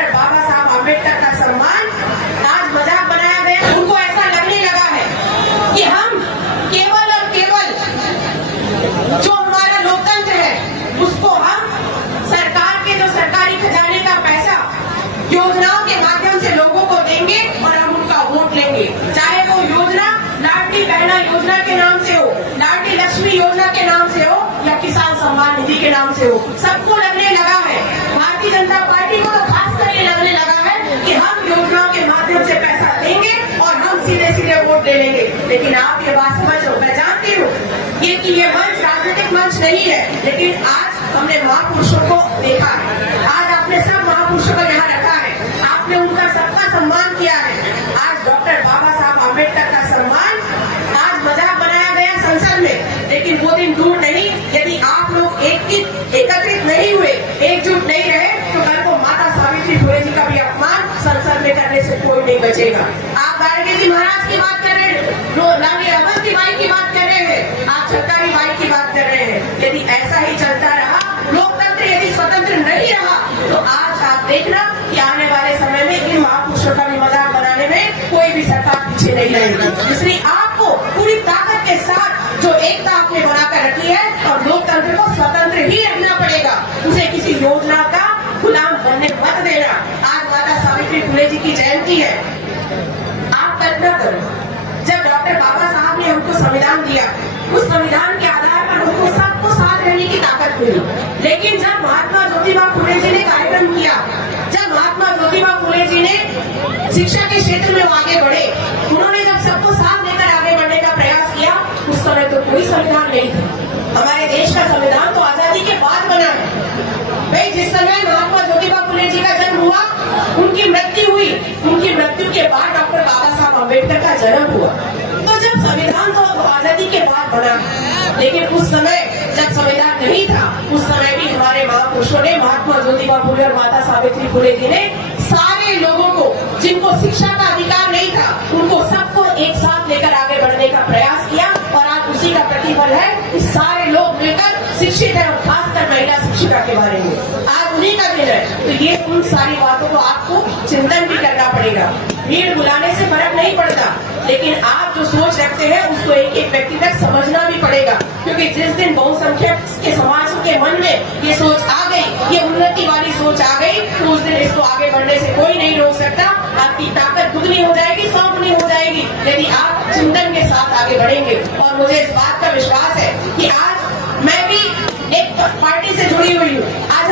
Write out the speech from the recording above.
Doctor बाबा साहब अम्बेडकर का सम्मान आज मजाक बनाया गया। उनको ऐसा लगने लगा है कि हम केवल और केवल जो हमारा लोकतंत्र है उसको हम सरकार के जो सरकारी खजाने का पैसा योजनाओं के माध्यम से लोगों को देंगे और हम उनका वोट लेंगे, चाहे वो योजना लाडली बहना योजना के नाम से हो, लाडली लक्ष्मी योजना के नाम से हो या किसान सम्मान निधि के नाम से हो। सबको लगने लगा है, भारतीय जनता पार्टी को तो खास कर ये लगने लगा है कि हम योजनाओं के माध्यम से पैसा देंगे और हम सीधे सीधे वोट ले लेंगे। लेकिन आप ये बात समझो, मैं जानती हूँ ये मंच राजनीतिक मंच नहीं है, लेकिन आज हमने महापुरुषों को देखा है, आज आपने सब महापुरुषों को यहाँ रखा है, आपने उनका सबका सम्मान किया है। आज डॉक्टर बाबा साहब अम्बेडकर का सम्मान आज मजाक बनाया गया संसद में, लेकिन वो दिन दूर नहीं। यदि आप लोग एकत्रित नहीं हुए, एकजुट नहीं रहे, तो कल को माता सावित्री फुले जी का भी अपमान संसद में करने से कोई नहीं बचेगा। आप गार्गी जी महाराज की बात कर रहे हैं, रानी अवंती बाई की बात कर रहे हैं, आप छक्कारी बाई की बात कर रहे हैं। यदि ऐसा ही चलता रहा, लोकतंत्र यदि स्वतंत्र नहीं रहा, तो आज आप देखना कि आने वाले समय में इन महापुरुषों का भी मजाक बनाने में कोई भी सरकार पीछे नहीं रहेगी। इसलिए आपको पूरी ताकत के साथ जो एकता आपने बनाकर रखी है और लोकतंत्र को स्वतंत्र ही रखना पड़ेगा, उसे किसी योजना का गुलाम बनने मत देना। आज माता सावित्री फुले जी की जयंती है, आप कल्पना करो जब डॉक्टर बाबा साहब ने हमको संविधान दिया, उस संविधान के आधार पर हमको सबको साथ रहने की ताकत मिली। लेकिन जब महात्मा ज्योतिबा फुले जी ने कार्यक्रम किया, जब महात्मा ज्योतिबा फुले जी ने शिक्षा के क्षेत्र में आगे बढ़े, उन्होंने जब सबको साथ लेकर आगे बढ़ने का प्रयास किया, उस समय तो कोई संविधान नहीं था। हमारे देश का संविधान तो आजादी के बाद बना है। भाई जिस समय महात्मा ज्योतिबा फुले जी का जन्म हुआ, उनकी मृत्यु हुई, उनकी मृत्यु के बाद डॉक्टर बाबा साहब अम्बेडकर का जन्म हुआ। तो जब संविधान तो आजादी के बाद बना, लेकिन उस समय जब संविधान नहीं था, उस समय भी हमारे महापुरुषों ने, महात्मा ज्योतिबा फुले और माता सावित्री फुले जी ने सारे लोगों को, जिनको शिक्षा का अधिकार नहीं था, उनको सबको एक साथ लेकर आगे बढ़ने का प्रयास किया और आज उसी का प्रतिफल है कि सारे लोग मिलकर शिक्षित है, और खासकर महिला शिक्षिका के बारे में आज उन्हीं का दिन है। तो ये उन सारी बातों को आपको चिंतन भी करना पड़ेगा। भीड़ बुलाने से फर्क नहीं पड़ता, लेकिन आप जो सोच रखते हैं उसको एक एक व्यक्ति तक समझना भी पड़ेगा, क्योंकि जिस दिन बहुसंख्यक के समाज के मन में ये सोच आ गई, ये उन्नति वाली सोच आ गई, तो उस दिन इसको आगे बढ़ने से कोई नहीं रोक सकता। आपकी ताकत दुगनी हो जाएगी, 100 गुनी हो जाएगी, यदि आप चिंतन के साथ आगे बढ़ेंगे। और मुझे इस बात का विश्वास है कि आज मैं भी एक पार्टी से जुड़ी हुई हूँ। आज